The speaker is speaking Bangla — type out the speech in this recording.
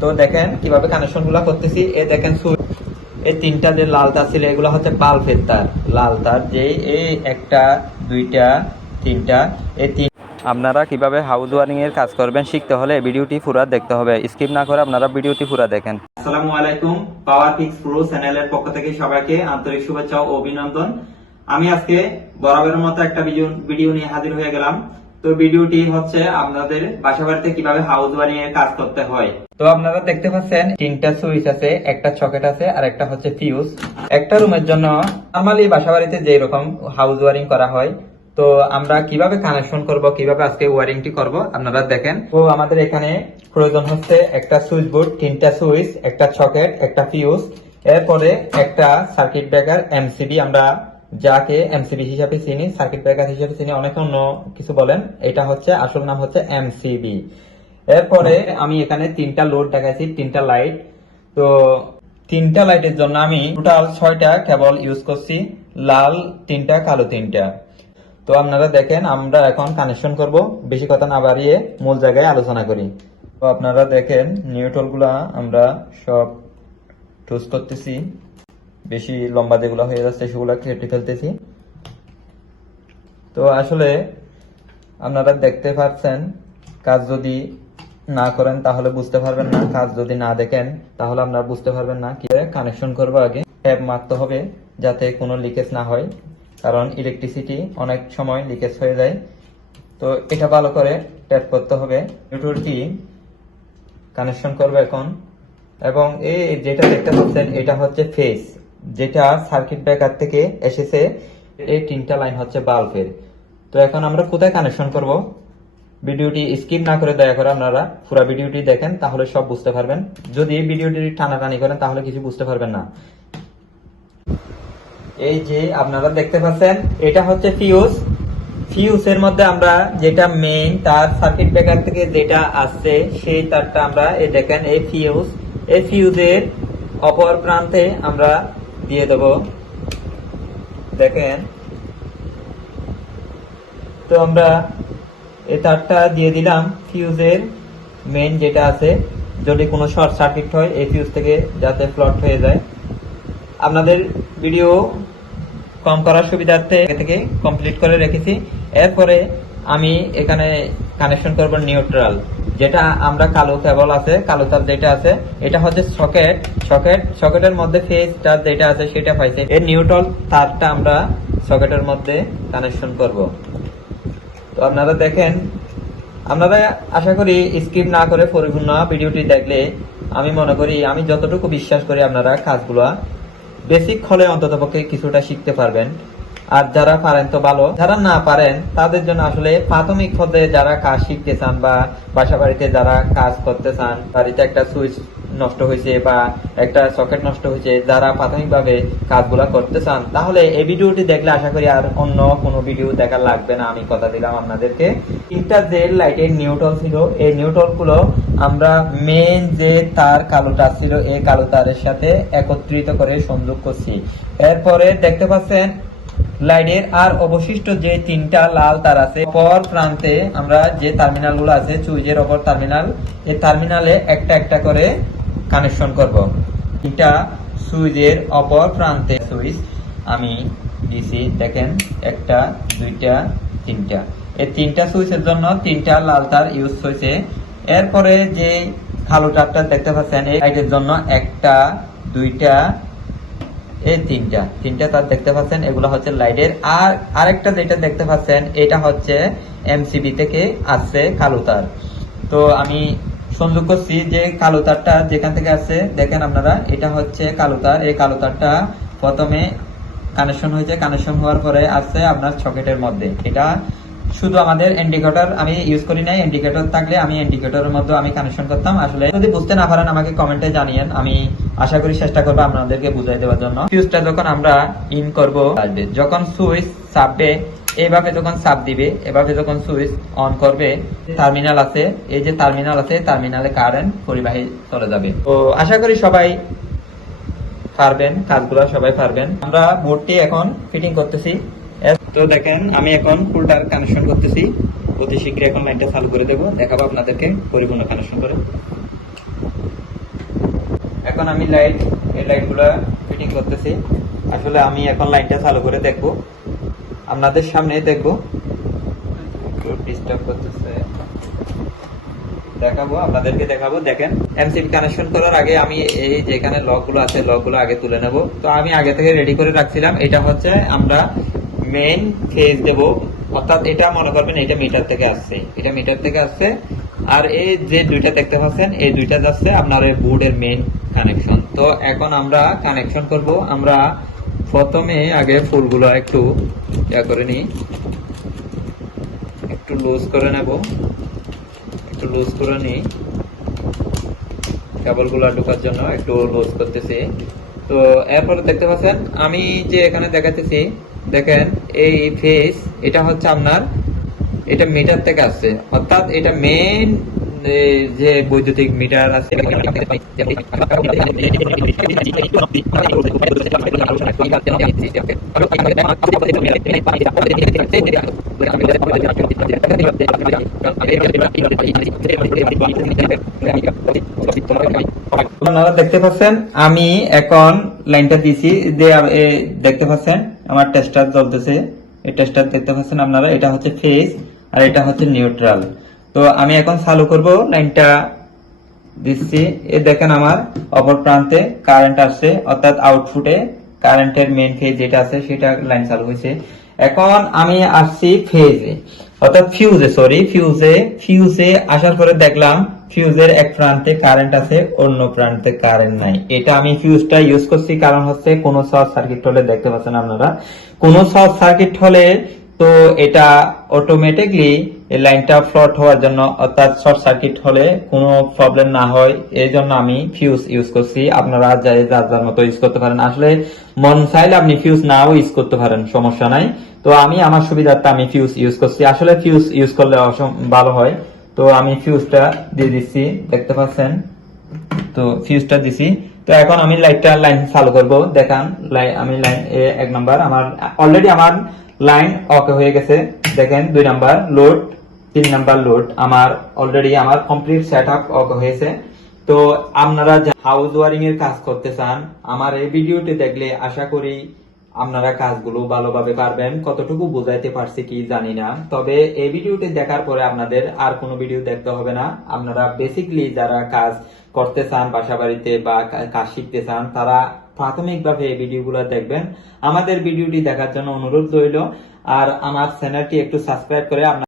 তো দেখেন কীভাবে কানেকশনগুলা করতেছি। এ দেখেন এই তিনটা যে লাল তার ছিল, এগুলো হচ্ছে বাল্বের তার। লাল তার যে এই একটা, দুইটা, তিনটা এই তিন আপনারা কীভাবে হাউস ওয়ারিং এর কাজ করবেন শিখতে হলে ভিডিওটি পুরো দেখতে হবে। স্কিপ না করে আপনারা ভিডিওটি পুরো দেখেন। আসসালামু আলাইকুম, পাওয়ার পিক্স প্রো চ্যানেলের পক্ষ থেকে সবাইকে আন্তরিক শুভেচ্ছা ও অভিনন্দন। আমি আজকে বরাবরের মতো একটা ভিডিও ভিডিও নিয়ে হাজির হয়ে গেলাম। তো ভিডিওটি হচ্ছে আপনাদের বাসা বাড়িতে কীভাবে হাউস এর কাজ করতে হয়। তো আপনারা দেখতে পাচ্ছেন, তিনটা সুইচ আছে, একটা সকেট আছে আর একটা হচ্ছে ফিউজ একটা রুমের জন্য নর্মালি বাসা বাড়িতে যে রকম হাউস ওয়ারিং করা হয়, তো আমরা কীভাবে কানেকশন করব, কীভাবে আজকে ওয়ারিংটি করব, আপনারা দেখেন। তো আমাদের এখানে প্রয়োজন হচ্ছে একটা সুইচ বোর্ড তিনটা সুইচ একটা সকেট একটা ফিউজ এরপরে একটা সার্কিট ব্রেকার এমসিবি আমরা যাকে এমসিবি হিসাবে চিনি, সার্কিট ব্রেকার হিসাবে চিনি, অনেকে অন্য কিছু বলেন, এটা হচ্ছে, আসল নাম হচ্ছে এমসিবি। এরপরে আমি এখানে তিনটা লোড দেখাইছি, তিনটা লাইট। তো তিনটা লাইটের জন্য আমি টোটাল ছয়টা কেবল ইউজ করছি, লাল তিনটা, কালো তিনটা। তো আপনারা দেখেন, আমরা এখন কানেকশন করব, বেশি কথা না বাড়িয়ে মূল জায়গায় আলোচনা করি। তো আপনারা দেখেন নিউট্রলগুলা আমরা সব টুস করতেছি। বেশি লম্বা যেগুলো হয়ে যাচ্ছে সেগুলো কেটে ফেলতেছি। তো আসলে আপনারা দেখতে পাচ্ছেন, কাজ যদি না করেন তাহলে বুঝতে পারবেন না, কাজ যদি না দেখেন তাহলে আপনারা বুঝতে পারবেন না কি কানেকশন করব আগে। ট্যাপ মারতে হবে যাতে কোনো লিকেজ না হয়, কারণ ইলেকট্রিসিটি অনেক সময় লিকেজ হয়ে যায়। তো এটা ভালো করে ট্যাপ করতে হবে। নিউট্রলটি কানেকশন করবে এখন। এবং এই যেটা দেখতে পাচ্ছেন, এটা হচ্ছে ফেস যেটা সার্কিট ব্রেকার থেকে এসেছে, এই তিনটা লাইন হচ্ছে বাল্বের তো এখন আমরা কোথায় কানেকশন করব? ভিডিওটি স্কিপ না করে দয়া করে আপনারা পুরো ভিডিওটি দেখেন, তাহলে সব বুঝতে পারবেন। যদি ভিডিওটি টানাটানি করেন, তাহলে কিছু বুঝতে পারবেন না। এই যে আপনারা দেখতে পাচ্ছেন, এটা হচ্ছে ফিউজ ফিউজের মধ্যে আমরা যেটা মেইন তার সার্কিট ব্রেকার থেকে যেটা আসছে, সেই তারটা আমরা এই দেখেন, এই ফিউজ এই ফিউজের অপর প্রান্তে আমরা দিয়ে দেব। দেখেন। তো আমরা এই তারটা দিয়ে দিলাম ফিউজের মেন যেটা আছে। যদি কোনো শর্ট সার্কিট হয়, এই ফিউজ থেকে যাতে ফ্লট হয়ে যায়। আপনাদের ভিডিও কম করার সুবিধার্থে থেকে কমপ্লিট করে রেখেছি। এরপরে আমি এখানে কানেকশন করব নিউট্রাল যেটা আমরা কালো কেবল আছে, কালো তার যেটা আছে, এটা হচ্ছে সকেট সকেট সকেটের মধ্যে ফেজ তার যেটা আছে সেটা পাইছে। এই নিউট্রাল তারটা আমরা সকেটের মধ্যে কানেকশন করব। তো আপনারা দেখেন, আপনারা আশা করি স্কিপ না করে পরিপূর্ণ ভিডিওটি দেখলে, আমি মনে করি, আমি যতটুকু বিশ্বাস করি আপনারা কাজগুলা বেসিক হলে অন্ততপক্ষে কিছুটা শিখতে পারবেন। আর যারা পারেন তো ভালো। যারা না পারেন, তাদের জন্য আসলে প্রাথমিক পর্যায়ে যারা কাজ শিখতে চান বা বাসা বাড়িতে যারা কাজ করতে চান, বাড়িতে একটা সুইচ নষ্ট হয়েছে বা একটা সকেট নষ্ট হয়েছে, যারা প্রাথমিকভাবে কাজগুলা করতে চান, তাহলে এই ভিডিওটি দেখলে আশা করি আর অন্য কোনো ভিডিও দেখা লাগবে না। আমি কথা দিলাম আপনাদেরকে। তিনটা যে লাইটের নিউট্রল ছিল, এই নিউট্রলগুলো আমরা মেন যে তার কালো তার ছিল, এই কালো তারের সাথে একত্রিত করে সংযোগ করছি। এরপরে দেখতে পাচ্ছেন লাইনের আর অবশিষ্ট যে তিনটা লাল তার আছে পর প্রান্তে আমরা যে টার্মিনালগুলো আছে সুইচের অপর টার্মিনাল এই টার্মিনালে একটা একটা করে কানেকশন করব। তিনটা সুইচের অপর প্রান্তে সুইচ আমি দিছি, দেখেন, একটা, দুইটা, তিনটা। এই তিনটা সুইচের জন্য তিনটা লাল তার ইউজ হয়েছে। এরপরে যে কালো তারটা দেখতে পাচ্ছেন, এই লাইটের জন্য একটা, দুইটা এই তিনটা তিনটা তার দেখতে পাচ্ছেন, এগুলো হচ্ছে লাইটের। আর আরেকটা যেটা দেখতে পাচ্ছেন, এটা হচ্ছে এমসিবি থেকে আসছে কালো তার। তো আমি সংযোগ করছি যে কালো তারটা যেখান থেকে আসছে, দেখেন আপনারা, এটা হচ্ছে কালো তার। এই কালো তারটা প্রথমে কানেকশন হয়েছে কানেকশন হওয়ার পরে আসছে আপনার সকেটের মধ্যে। এটা শুধু আমাদের ইন্ডিকেটর আমি ইউজ করি নাই ইন্ডিকেটর থাকলে আমি ইন্ডিকেটরের মধ্যে আমি কানেকশন করতাম। আসলে যদি বুঝতে না পারেন, আমাকে কমেন্টে জানিয়েন। আমি আশা করি চেষ্টা করব আপনাদেরকে বুঝাই দেওয়ার জন্য। ফিউজটা যখন আমরা ইন করব, আসবে। যখন সুইচ চাপবে এইভাবে যখন চাপ দিবে, এভাবে যখন সুইচ অন করবে টার্মিনাল আছে। এই যে টার্মিনাল আছে টার্মিনালে কারেন্ট পরিবাহী চলে যাবে। তো আশা করি সবাই পারবেন, কাজগুলো সবাই পারবেন। আমরা বোর্ডটি এখন ফিটিং করতেছি। তো দেখেন, আমি এখন ফুলটার কানেকশন করতেছি। অতি শীঘ্রই এখন লাইনটা চালু করে দেবো। দেখাবো আপনাদেরকে পরিপূর্ণ কানেকশন করে। এখন আমি লাইট এই লাইটগুলো ফিটিং করতেছি। আসলে আমি এখন লাইটটা চালু করে দেখব। আপনাদের সামনে দেখব। ডিস্টার্ব করতেছে। দেখাবো, আপনাদেরকে দেখাবো। দেখেন এমসিবি কানেকশন করার আগে আমি এই যেখানে লকগুলো আছে লকগুলো আগে তুলে নেব। তো আমি আগে থেকে রেডি করে রাখছিলাম। এটা হচ্ছে আমরা মেইন ফেজ দেব, অর্থাৎ এটা মনে করবেন এটা মিটার থেকে আসছে। এটা মিটার থেকে আসছে, আর এই যে দুইটা দেখতে পাচ্ছেন, এই দুইটা যাচ্ছে আপনার এই বোর্ডের মেইন কানেকশন তো এখন আমরা কানেকশন করব। আমরা প্রথমে আগে ফুলগুলো একটু ইয়া করে নিই। একটু লুজ করে নেব। একটু লুজ করে নিই। কেবলগুলো ঢোকার জন্য একটু লুজ করতেছি। তো এরপরে দেখতে পাচ্ছেন, আমি যে এখানে দেখাতেছি দেখেন, এই ফেস এটা হচ্ছে আপনার, এটা মিটার থেকে আসছে। অর্থাৎ এটা মেইন যে বৈদ্যুতিক মিটার আছে আপনারা দেখতে পাচ্ছেন, আমি এখন লাইনটা দিছি দেখতে পাচ্ছেন? আমার টেস্টার জ্বলতেছে এই টেস্টার দেখতে পাচ্ছেন আপনারা, এটা হচ্ছে ফেজ আর এটা হচ্ছে নিউট্রাল তো আমি এখন চালু করব লাইনটা। দিচ্ছি। এ দেখেন আমার অপর প্রান্তে কারেন্ট আসছে, অর্থাৎ আউটপুটে কারেন্টের মেইন ফেজ যেটা আছে, সেটা লাইন চালু হয়েছে। এখন আমি আসছি ফেজে অর্থাৎ ফিউজে সরি ফিউজে ফিউজে আসার পরে দেখলাম ফিউজের এক প্রান্তে কারেন্ট আছে, অন্য প্রান্তে কারেন্ট নাই। এটা আমি ফিউজটা ইউজ করছি কারণ হচ্ছে কোনো শর্ট সার্কিট হলে দেখতে পাচ্ছেন আপনারা। কোনো শর্ট সার্কিট হলে তো এটা অটোমেটিকলি লাইনটা ফ্লট হওয়ার জন্য অর্থাৎ শর্ট সার্কিট হলে কোনো প্রবলেম না হয়। এই জন্য আমি ফিউজ ইউজ করছি। আপনারা যাই, যার যার মতো ইউজ করতে পারেন। আসলে মন চাইলে আপনি ফিউজ নাও ইউজ করতে পারেন, সমস্যা নাই। তো আমি, আমার সুবিধার্থে আমি ফিউজ ইউজ করছি। আসলে ফিউজ ইউজ করলে ভালো হয়। তো আমি ফিউজটা দিয়ে দিচ্ছি, দেখতে পাচ্ছেন? তো ফিউজটা দিছি। তো এখন আমি লাইটটা লাইন চালু করব। দেখান আমি লাইন এ এক নাম্বার আমার অলরেডি আমার লাইন ওকে হয়ে গেছে। দেখেন, দুই নাম্বার লোড তিন নাম্বার লোড আমার অলরেডি আমার কমপ্লিট সেট আপ ওকে হয়েছে। তো আপনারা হাউস ওয়ারিং এর কাজ করতে চান, আমার এই ভিডিওটি দেখলে আশা করি আপনারা কাজগুলো ভালোভাবে পারবেন, কতটুকু বোঝাইতে পারছি কি জানি না। তবে এই ভিডিওটি দেখার পরে আপনাদের আর কোনো ভিডিও দেখতে হবে না। আপনারা বেসিকলি যারা কাজ করতে চান, বাসা বাড়িতে বা কাজ শিখতে চান, তারা প্রাথমিকভাবে এই ভিডিওগুলো দেখবেন। আমাদের ভিডিওটি দেখার জন্য অনুরোধ রইল। আর আমার চ্যানেলটি একটু সাবস্ক্রাইব করে আপনার